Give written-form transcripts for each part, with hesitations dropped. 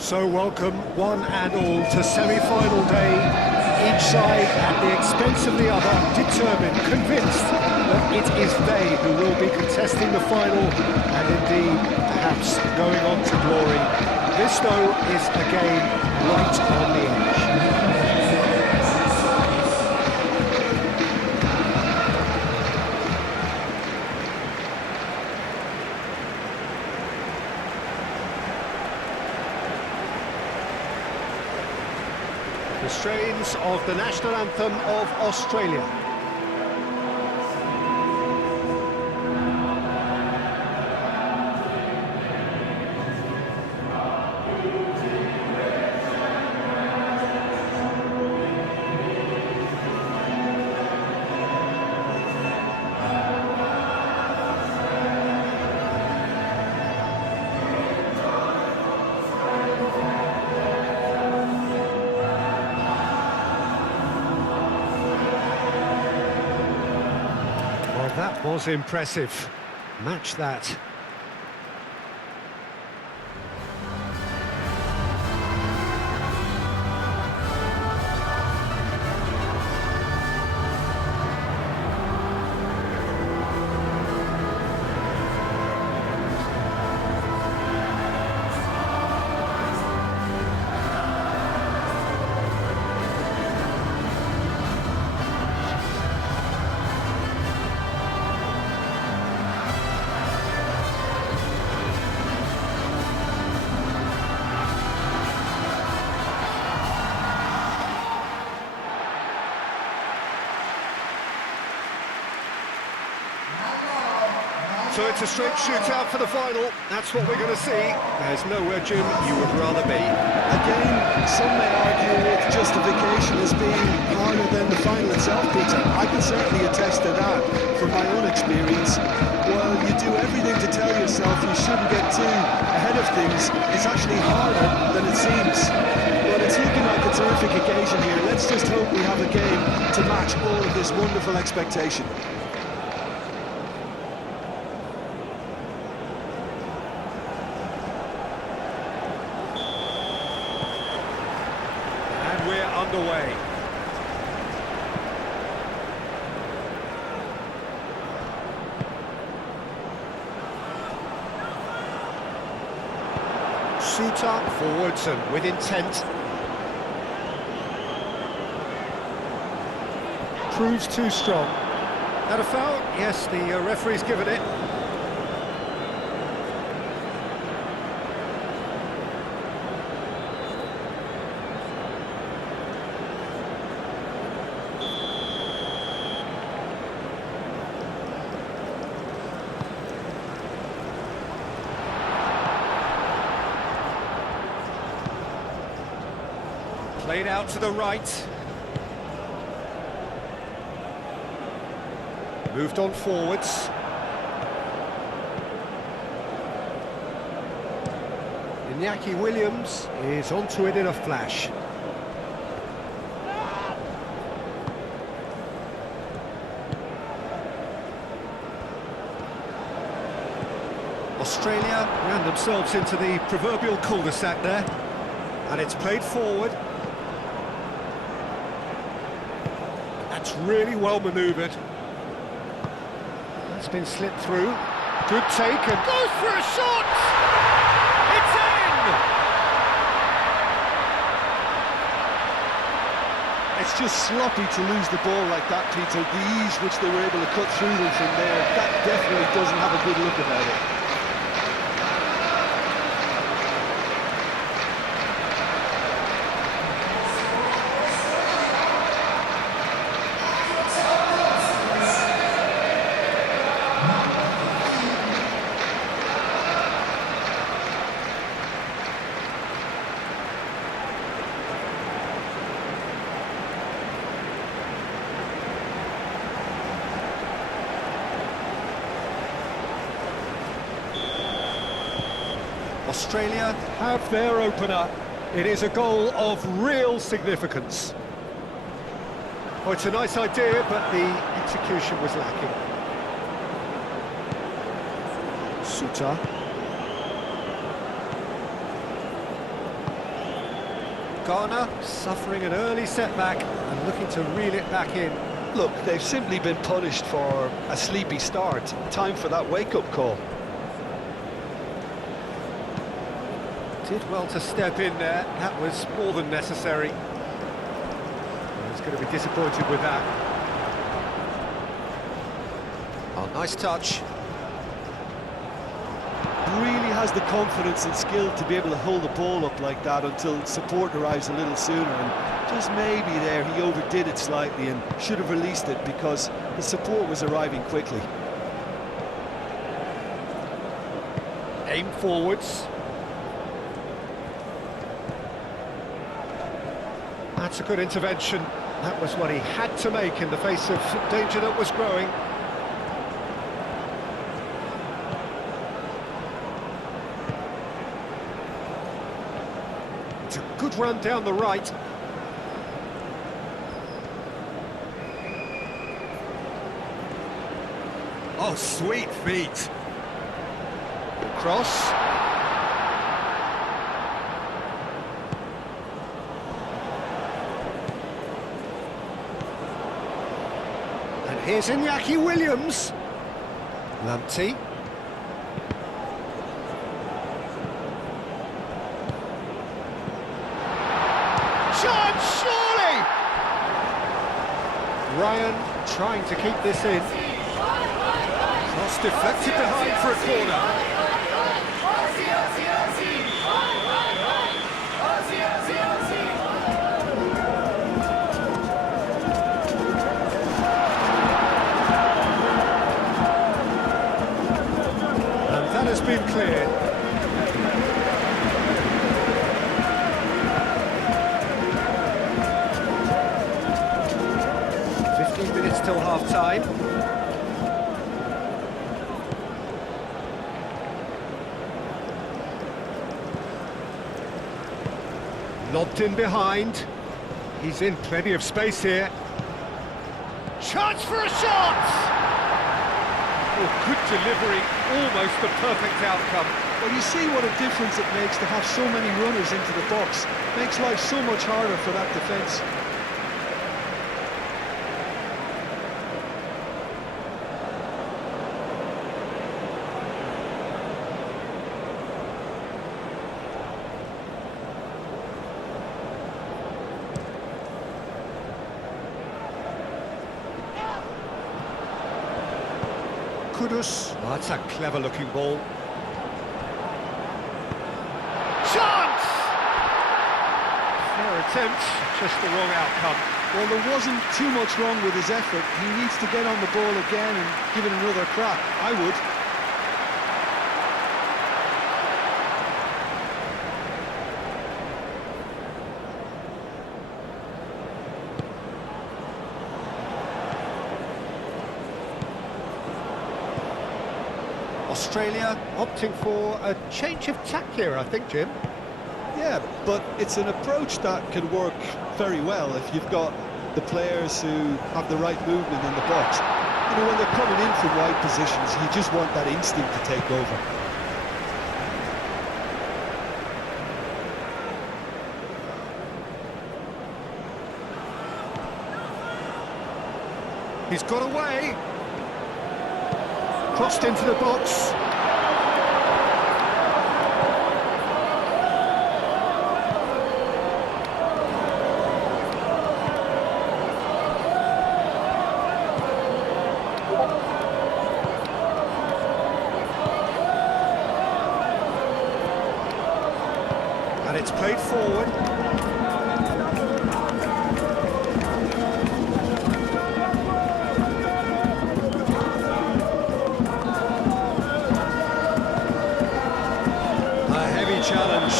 So welcome one and all to semi-final day, each side at the expense of the other, determined, convinced that it is they who will be contesting the final and indeed perhaps going on to glory. This though is a game right on the edge. The strains of the national anthem of Australia. That was impressive. Match that. So it's a straight shootout for the final. That's what we're going to see. There's nowhere, Jim, you would rather be. Again, some may argue with justification as being harder than the final itself, Peter. I can certainly attest to that from my own experience. While you do everything to tell yourself you shouldn't get too ahead of things, it's actually harder than it seems. Well, it's looking like a terrific occasion here. Let's just hope we have a game to match all of this wonderful expectation. Underway. Shooter forwards and with intent. Proves too strong. That a foul? Yes, the referee's given it. Played out to the right. Moved on forwards. Iñaki Williams is onto it in a flash. Australia ran themselves into the proverbial cul-de-sac there. And it's played forward. That's really well manoeuvred. That's been slipped through. Good take and goes for a shot! It's in! It's just sloppy to lose the ball like that, Peter. The ease which they were able to cut through them from there, that definitely doesn't have a good look about it. Australia have their opener. It is a goal of real significance. Oh, it's a nice idea, but the execution was lacking. Suter. Ghana suffering an early setback and looking to reel it back in. Look, they've simply been punished for a sleepy start. Time for that wake-up call. Did well to step in there, that was more than necessary. He's going to be disappointed with that. Oh, nice touch. Really has the confidence and skill to be able to hold the ball up like that until support arrives a little sooner, and just maybe there he overdid it slightly and should have released it because the support was arriving quickly. Aim forwards. That's a good intervention. That was what he had to make in the face of danger that was growing. It's a good run down the right. Oh, sweet feet. Cross. And here's Iñaki Williams. Lamptey. Chance, surely! Ryan trying to keep this in. Cross deflected behind for a corner. And that has been cleared. Till half-time. Lobbed in behind. He's in plenty of space here. Chance for a shot! Oh, good delivery, almost the perfect outcome. Well, you see what a difference it makes to have so many runners into the box. Makes life so much harder for that defence. Kudus. Oh, that's a clever-looking ball. Chance! Fair attempt, just the wrong outcome. Well, there wasn't too much wrong with his effort. He needs to get on the ball again and give it another crack. I would. Australia opting for a change of tack here, I think, Jim. Yeah, but it's an approach that can work very well if you've got the players who have the right movement in the box. You know, when they're coming in from wide positions, you just want that instinct to take over. He's got away. Crossed into the box. And it's played forward. Challenge.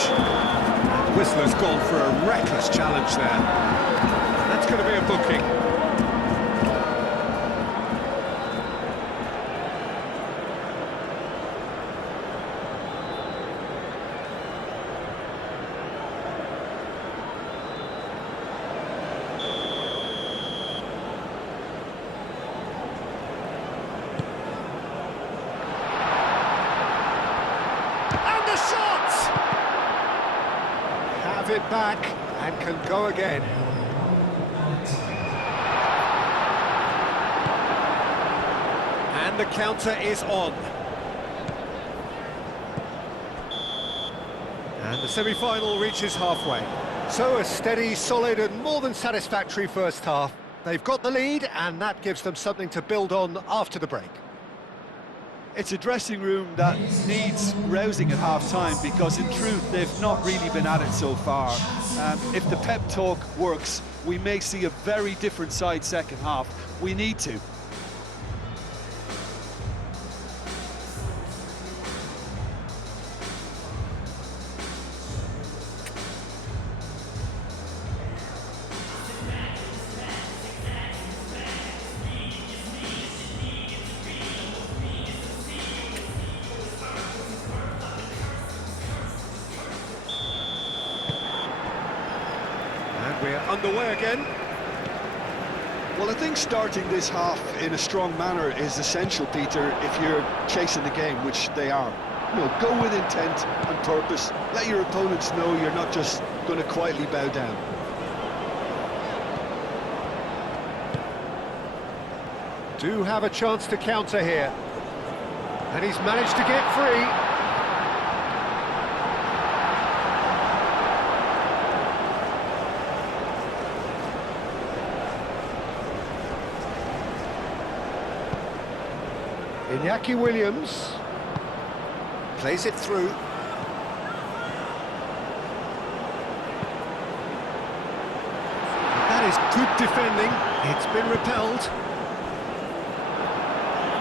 Whistler's gone for a reckless challenge there. That's going to be a booking. And the shot! Have it back. and can go again. And the counter is on. And the semi-final reaches halfway. So a steady, solid and more than satisfactory first half. They've got the lead and that gives them something to build on after the break. It's a dressing room that needs rousing at half-time because in truth they've not really been at it so far. If the pep talk works, we may see a very different side second half. We need to. We're underway again. Well, I think starting this half in a strong manner is essential, Peter, if you're chasing the game, which they are. You know, go with intent and purpose. Let your opponents know you're not just going to quietly bow down. Do have a chance to counter here. And he's managed to get free. Iñaki Williams plays it through. That is good defending. It's been repelled.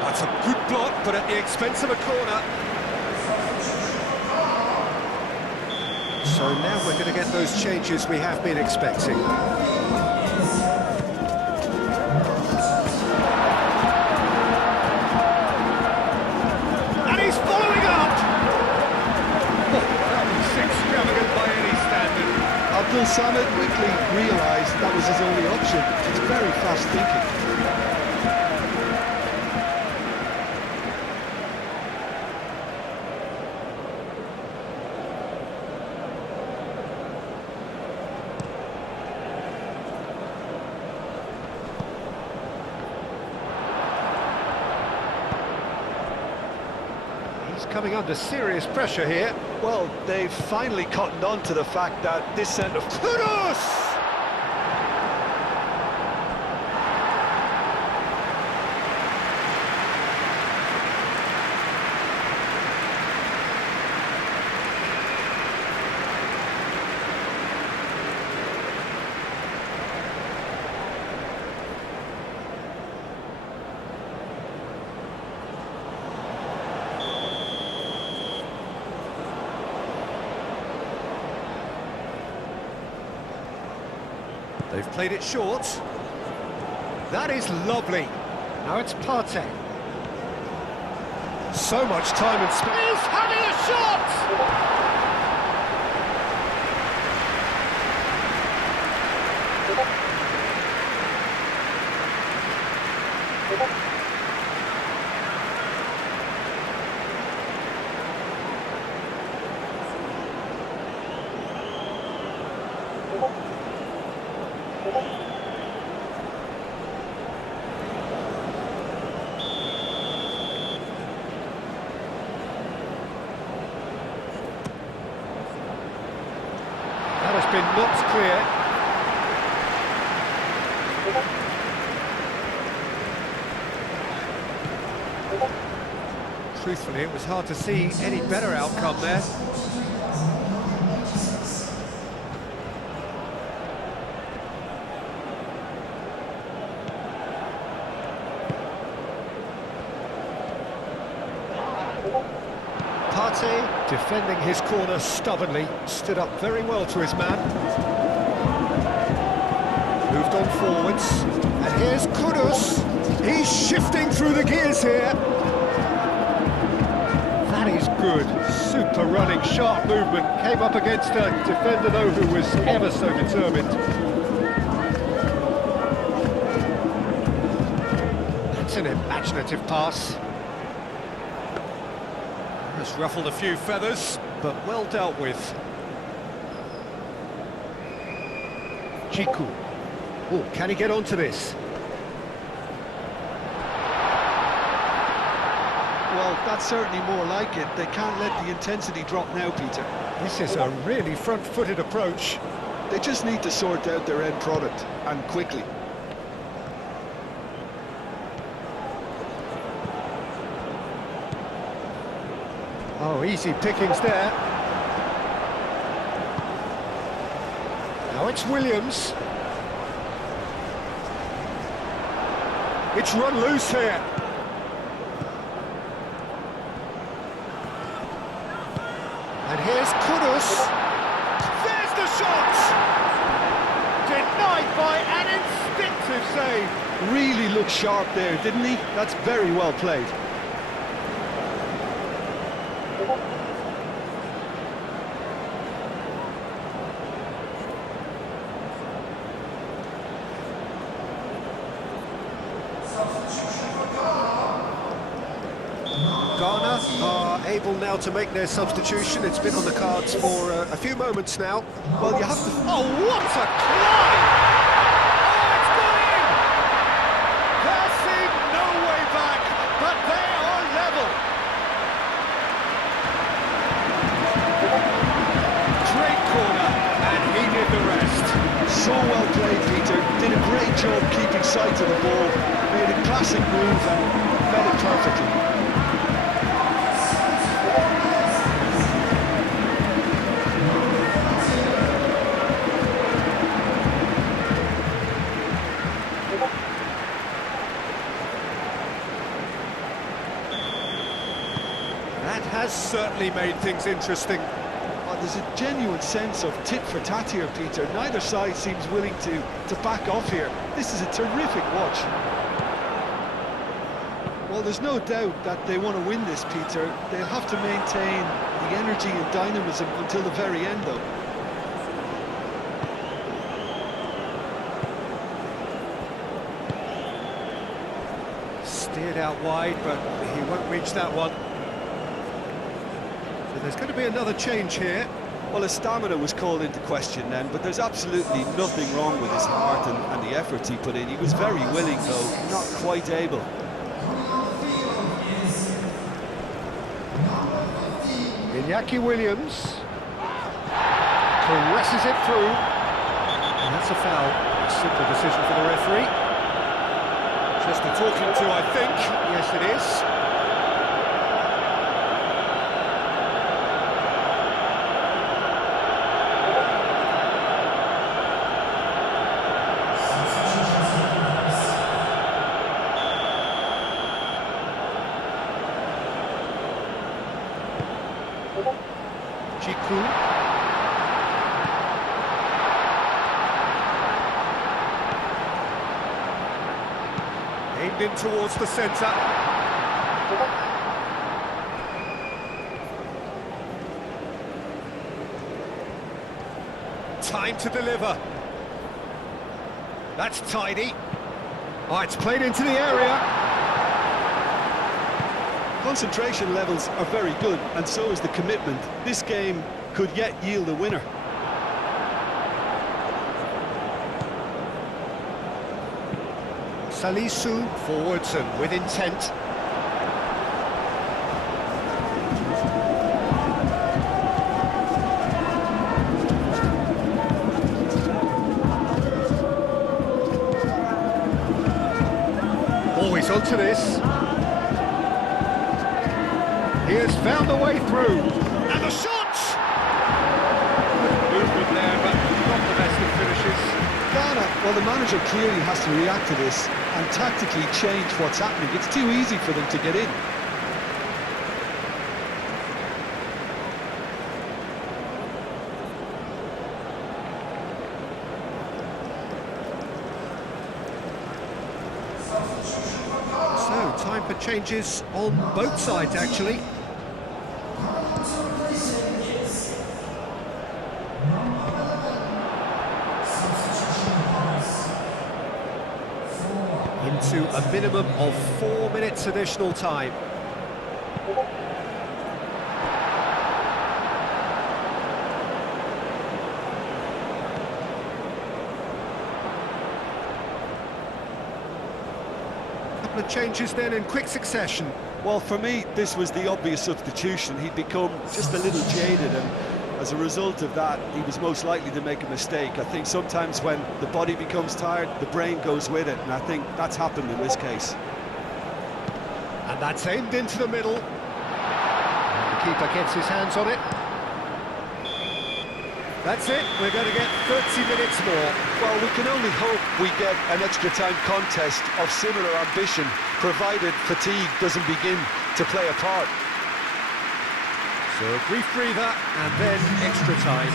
That's a good block, but at the expense of a corner. So now we're going to get those changes we have been expecting. Abdul Samad quickly realised that was his only option. It's very fast thinking. He's coming under serious pressure here. Well, they've finally cottoned on to the fact that this centre... Kudus! They've played it short. That is lovely. Now it's Partey. So much time and space. He's having a shot! That has been knocked clear. Truthfully, it was hard to see any better outcome there. Partey, defending his corner stubbornly, stood up very well to his man. Moved on forwards, and here's Kudus. He's shifting through the gears here. That is good, super running, sharp movement. Came up against a defender though who was ever so determined. That's an imaginative pass. Has ruffled a few feathers, but well dealt with. Chiku. Oh, can he get onto this? Well, that's certainly more like it. They can't let the intensity drop now, Peter. This is a really front-footed approach. They just need to sort out their end product, and quickly. Oh, easy pickings there. Now it's Williams. It's run loose here. And here's Kudus. There's the shot! Denied by an instinctive save. Really looked sharp there, didn't he? That's very well played. Ghana are able now to make their substitution. It's been on the cards for a few moments now. Well, you have to... Oh, what a climb! Oh, it's gone in! There seemed no way back, but they are level. Great corner, and he did the rest. So well played, Peter. Did a great job keeping sight of the ball. Made a classic move and fed it perfectly. That has certainly made things interesting. Oh, there's a genuine sense of tit for tat here, Peter. Neither side seems willing to back off here. This is a terrific watch. Well, there's no doubt that they want to win this, Peter. They'll have to maintain the energy and dynamism until the very end, though. Steered out wide, but he won't reach that one. So there's going to be another change here. Well, his stamina was called into question then, but there's absolutely nothing wrong with his heart and the efforts he put in. He was very willing, though, not quite able. Iñaki Williams caresses it through. And that's a foul. Simple decision for the referee. Just a talking to, I think. Yes, it is. Chiku. Aimed in towards the centre. Time to deliver. That's tidy. Oh, it's played into the area. Concentration levels are very good, and so is the commitment. This game could yet yield a winner. Salisu forwards and with intent. Always onto this. He has found a way through. And the shot! Movement there, but not the best of finishes. Ghana, well, the manager clearly has to react to this and tactically change what's happening. It's too easy for them to get in. So, time for changes on both sides, actually. Into a minimum of 4 minutes additional time. couple of changes then in quick succession. Well, for me, this was the obvious substitution. He'd become just a little jaded, and as a result of that, he was most likely to make a mistake. I think sometimes when the body becomes tired, the brain goes with it, and I think that's happened in this case. And that's aimed into the middle. And the keeper gets his hands on it. That's it, we're going to get 30 minutes more. Well, we can only hope we get an extra time contest of similar ambition, provided fatigue doesn't begin to play a part. So a brief breather and then extra time.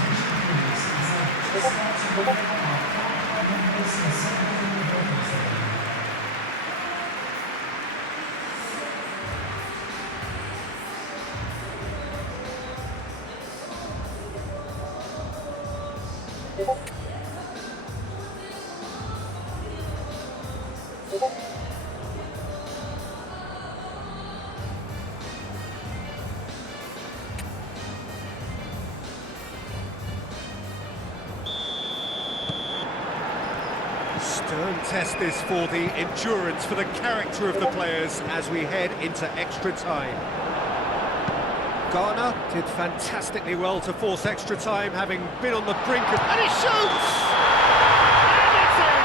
Stern test this for the endurance, for the character of the players as we head into extra time. Garner did fantastically well to force extra time, having been on the brink of... And he shoots! And it's in!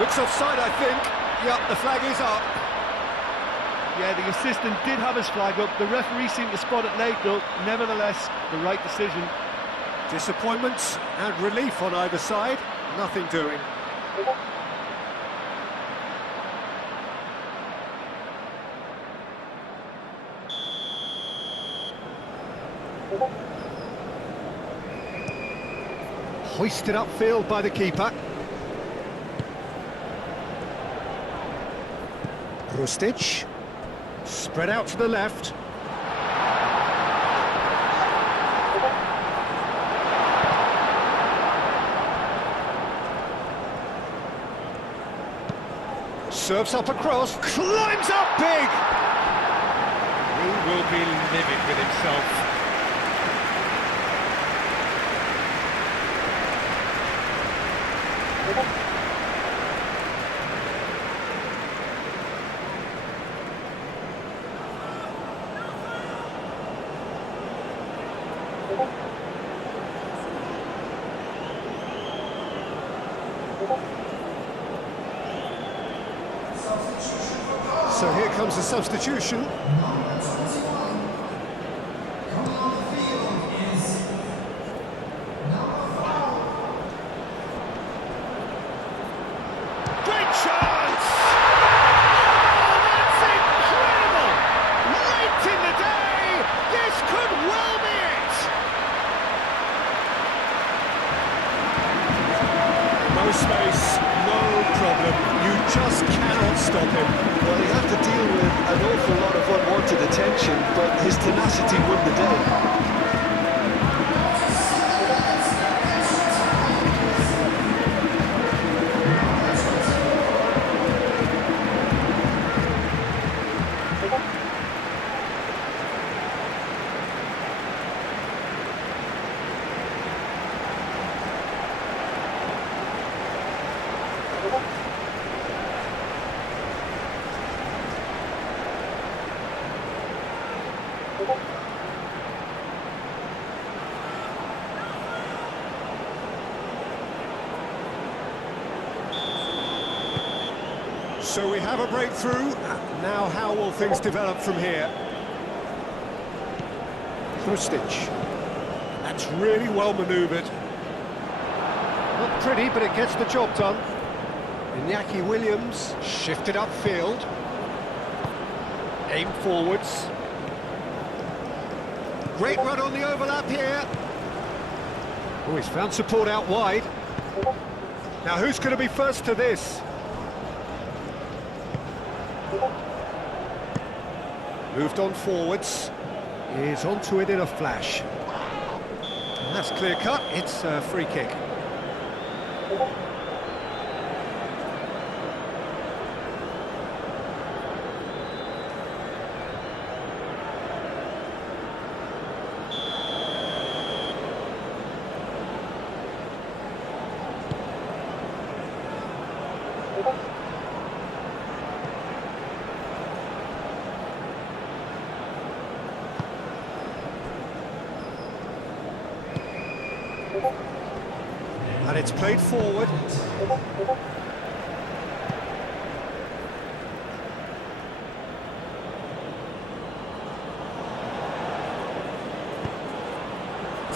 Looks offside, I think. Yep, the flag is up. Yeah, the assistant did have his flag up. The referee seemed to spot it late, though. Nevertheless, the right decision. Disappointment and relief on either side. Nothing doing. Hoisted upfield by the keeper. Rustic. Spread out to the left. Serves up across, climbs up big! He will be livid with himself. So here comes the substitution. Great chance! Oh, that's incredible! Late in the day, this could well be it! No space, no problem. You just cannot stop him. Well, he had to deal with an awful lot of unwanted attention, but his tenacity won the day. So we have a breakthrough. Now how will things develop from here? Rustic. That's really well manoeuvred. Not pretty, but it gets the job done. Iñaki Williams shifted upfield. Aimed forwards. Great run on the overlap here. Oh, he's found support out wide. Now who's going to be first to this? Moved on forwards. Is onto it in a flash. And that's clear cut. It's a free kick. And it's played forward. It's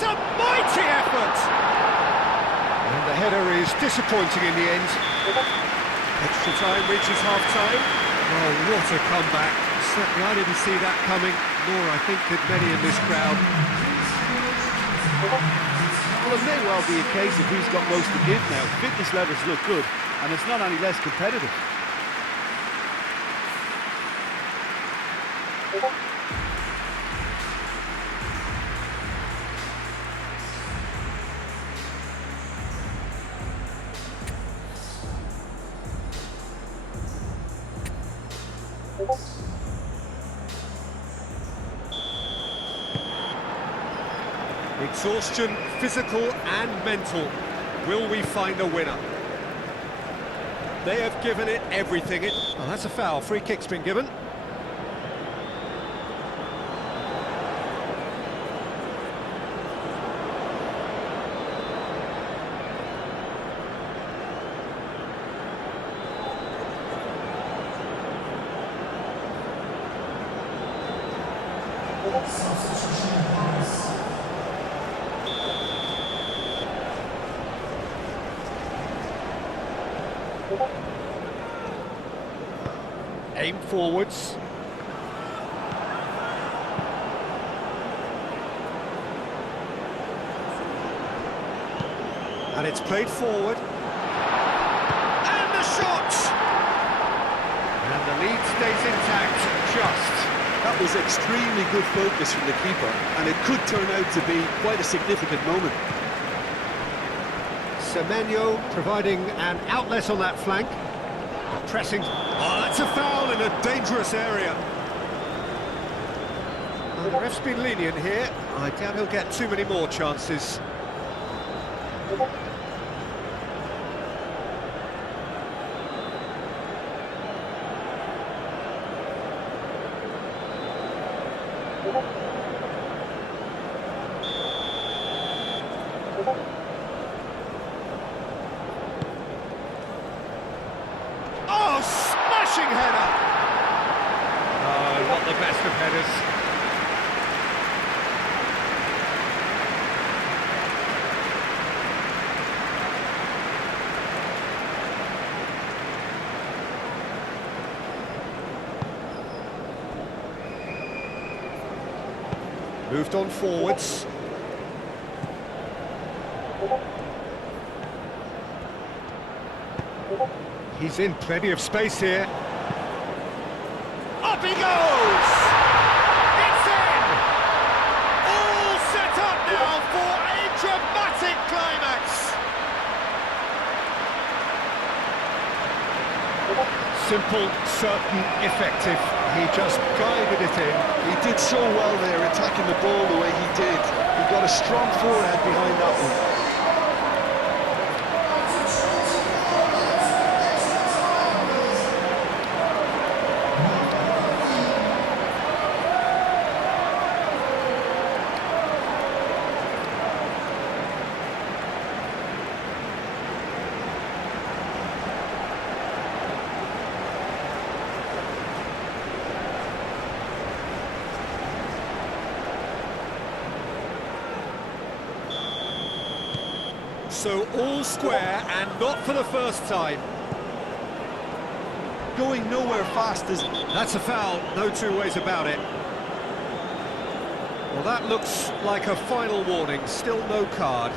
a mighty effort! And the header is disappointing in the end. Extra time reaches half-time. Oh, what a comeback. Certainly I didn't see that coming, nor I think did many in this crowd. Well, it may well be a case of who's got most to give now. Fitness levels look good, and it's not any less competitive. Exhaustion, physical and mental. Will we find a winner? They have given it everything. Oh, that's a foul. Free kick's been given. Aim forwards. And it's played forward. And the shot! And the lead stays intact, just. That was extremely good focus from the keeper, and it could turn out to be quite a significant moment. Semenyo providing an outlet on that flank. Pressing. Oh, that's a foul in a dangerous area. Well, the ref's been lenient here. I doubt he'll get too many more chances. Oh, smashing header! Oh, not the best of headers. Moved on forwards. He's in plenty of space here. Up he goes! It's in! All set up now for a dramatic climax! Simple, certain, effective. He just guided it in. He did so well there, attacking the ball the way he did. He got a strong forehead behind that one. So all square, and not for the first time. Going nowhere fast is... That's a foul, no two ways about it. Well, that looks like a final warning, still no card.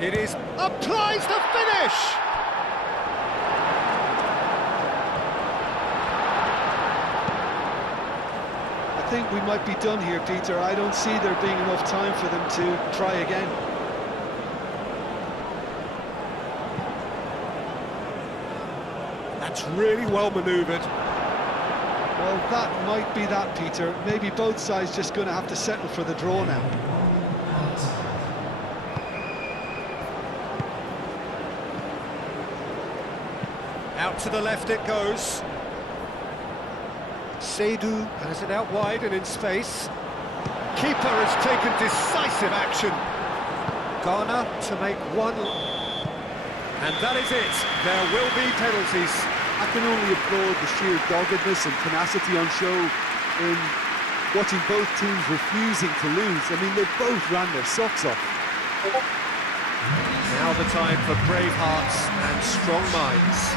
It is applies the finish! I think we might be done here, Peter. I don't see there being enough time for them to try again. That's really well manoeuvred. Well, that might be that, Peter. Maybe both sides just going to have to settle for the draw now. Out to the left it goes. Seydu has it out wide and in space. Keeper has taken decisive action. Ghana to make one. And that is it. There will be penalties. I can only applaud the sheer doggedness and tenacity on show in watching both teams refusing to lose. I mean, they both ran their socks off. Now the time for brave hearts and strong minds.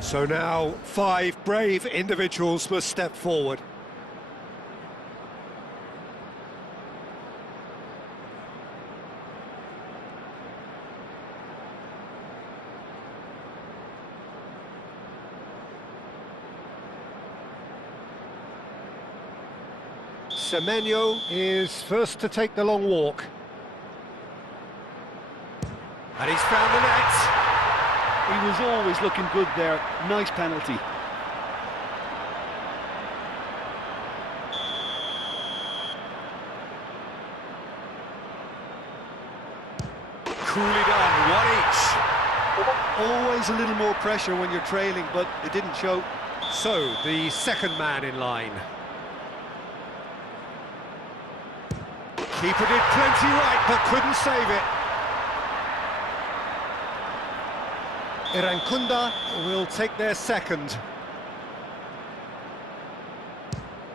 So now 5 brave individuals must step forward. Semenyo is first to take the long walk. And he's found the net. He was always looking good there. Nice penalty. Coolly done, one each. Always a little more pressure when you're trailing, but it didn't show. So, the second man in line. Keeper did plenty right, but couldn't save it. Irankunda will take their second.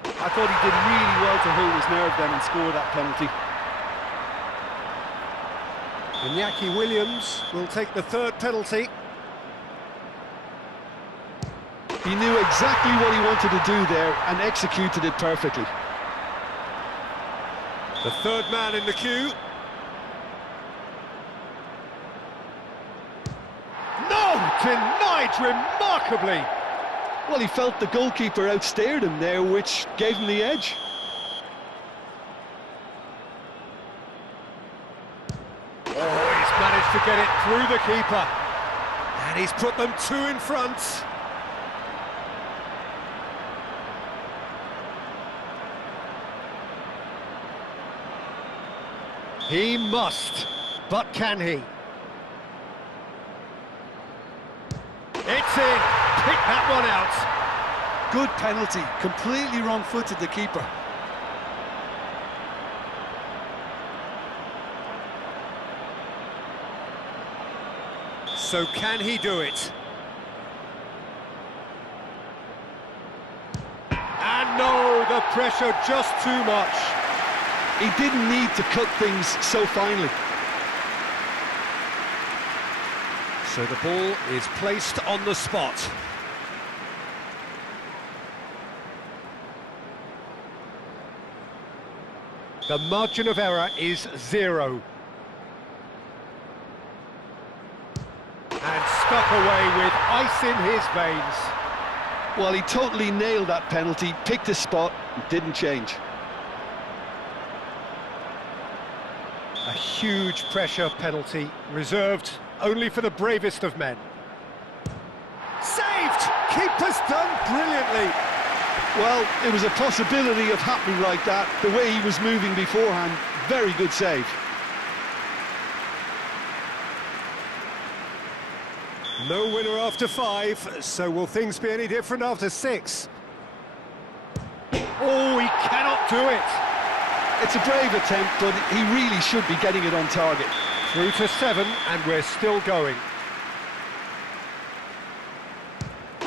I thought he did really well to hold his nerve then and score that penalty. Iñaki Williams will take the third penalty. He knew exactly what he wanted to do there and executed it perfectly. The third man in the queue. No! Denied remarkably! Well, he felt the goalkeeper outstared him there, which gave him the edge. Oh, he's managed to get it through the keeper. And he's put them 2 in front. He must, but can he? It's in! Pick that one out! Good penalty, completely wrong-footed the keeper. So can he do it? And no, the pressure just too much. He didn't need to cut things so finely. So the ball is placed on the spot. The margin of error is 0. And stuck away with ice in his veins. Well, he totally nailed that penalty, picked his spot, and didn't change. A huge pressure penalty, reserved only for the bravest of men. Saved! Keeper's done brilliantly. Well, it was a possibility of happening like that. The way he was moving beforehand, very good save. No winner after 5, so will things be any different after 6? Oh, he cannot do it! It's a brave attempt, but he really should be getting it on target. Through to 7, and we're still going.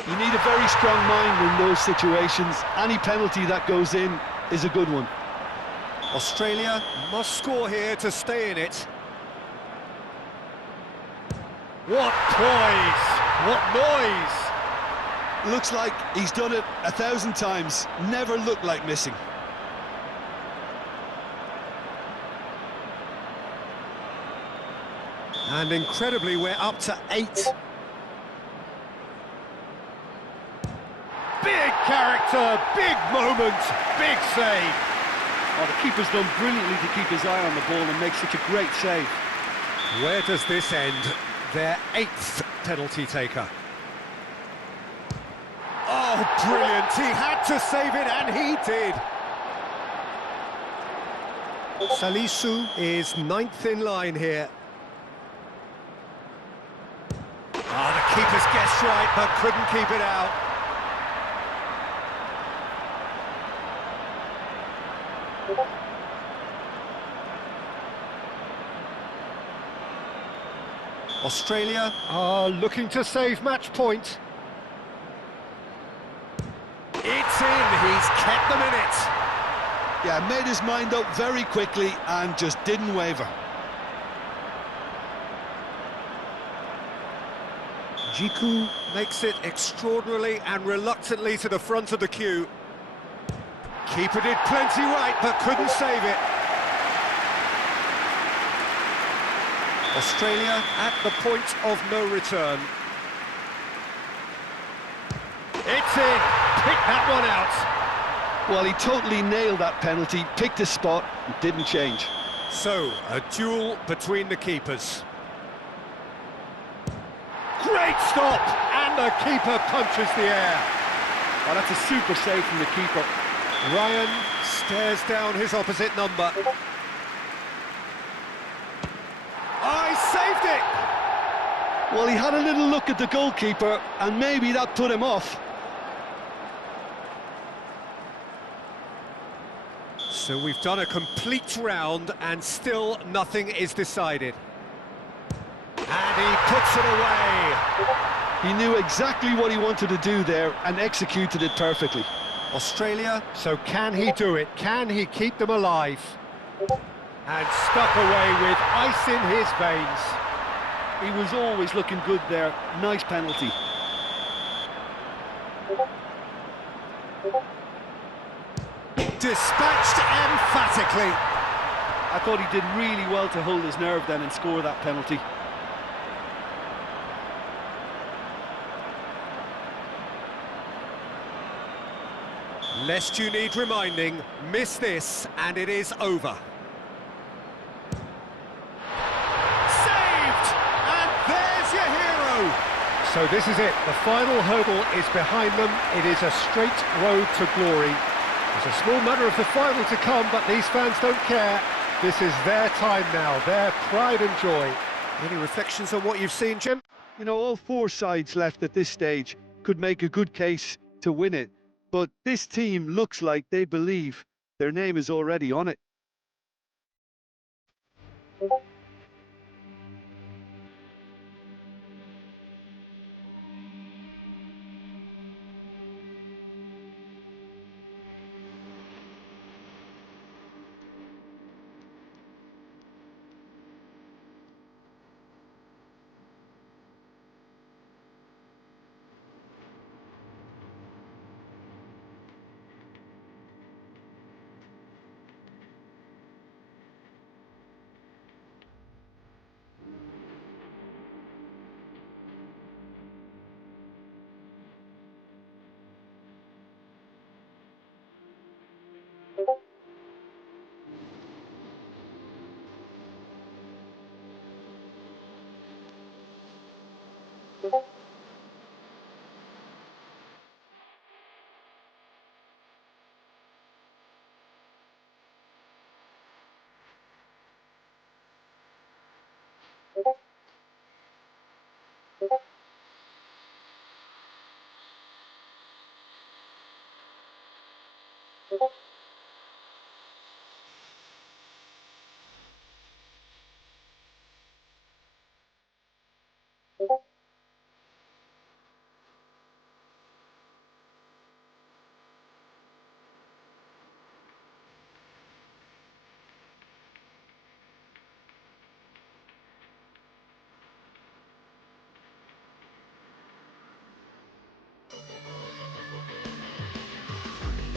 You need a very strong mind in those situations. Any penalty that goes in is a good one. Australia must score here to stay in it. What poise! What noise! Looks like he's done it 1,000 times. Never looked like missing. And incredibly, we're up to 8. Big character, big moment, big save. Oh, the keeper's done brilliantly to keep his eye on the ball and make such a great save. Where does this end? Their 8th penalty taker. Oh, brilliant! He had to save it, and he did. Salisu is 9th in line here. Ah, the keeper's guessed right, but couldn't keep it out. Australia are looking to save match point. It's in, he's kept them in it. Yeah, made his mind up very quickly and just didn't waver. Jiku makes it extraordinarily and reluctantly to the front of the queue. Keeper did plenty right, but couldn't save it. Australia at the point of no return. It's in! Pick that one out! Well, he totally nailed that penalty, picked his spot, and didn't change. So, a duel between the keepers. Great stop! And the keeper punches the air. Oh, that's a super save from the keeper. Ryan stares down his opposite number. I saved it! Well, he had a little look at the goalkeeper, and maybe that put him off. So we've done a complete round, and still nothing is decided. And he puts it away. He knew exactly what he wanted to do there and executed it perfectly. Australia, so can he do it? Can he keep them alive? And stuck away with ice in his veins. He was always looking good there. Nice penalty. Dispatched emphatically. I thought he did really well to hold his nerve then and score that penalty. Lest you need reminding, miss this and it is over. Saved! And there's your hero! So this is it, the final hurdle is behind them. It is a straight road to glory. There's a small matter of the final to come, but these fans don't care. This is their time now, their pride and joy. Any reflections on what you've seen, Jim? You know, all 4 sides left at this stage could make a good case to win it. But this team looks like they believe their name is already on it.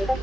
Ladies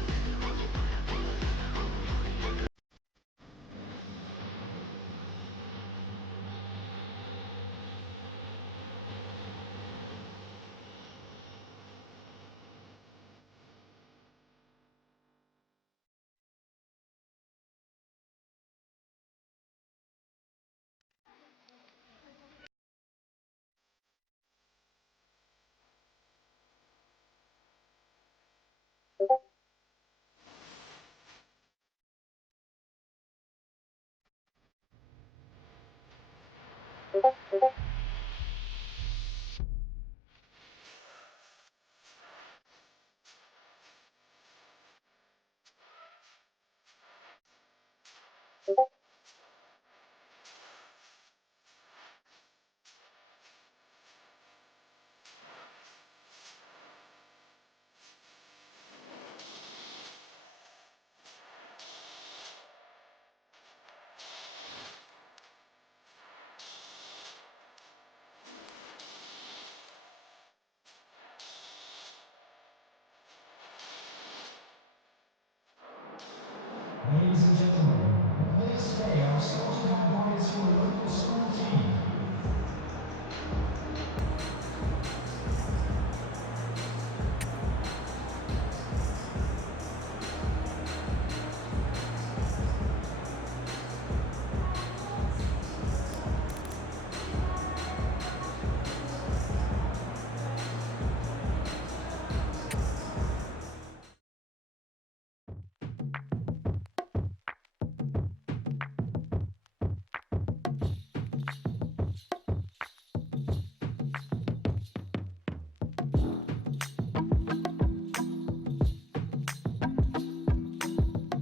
and gentlemen, please stay. Our soldier convoy is here with you.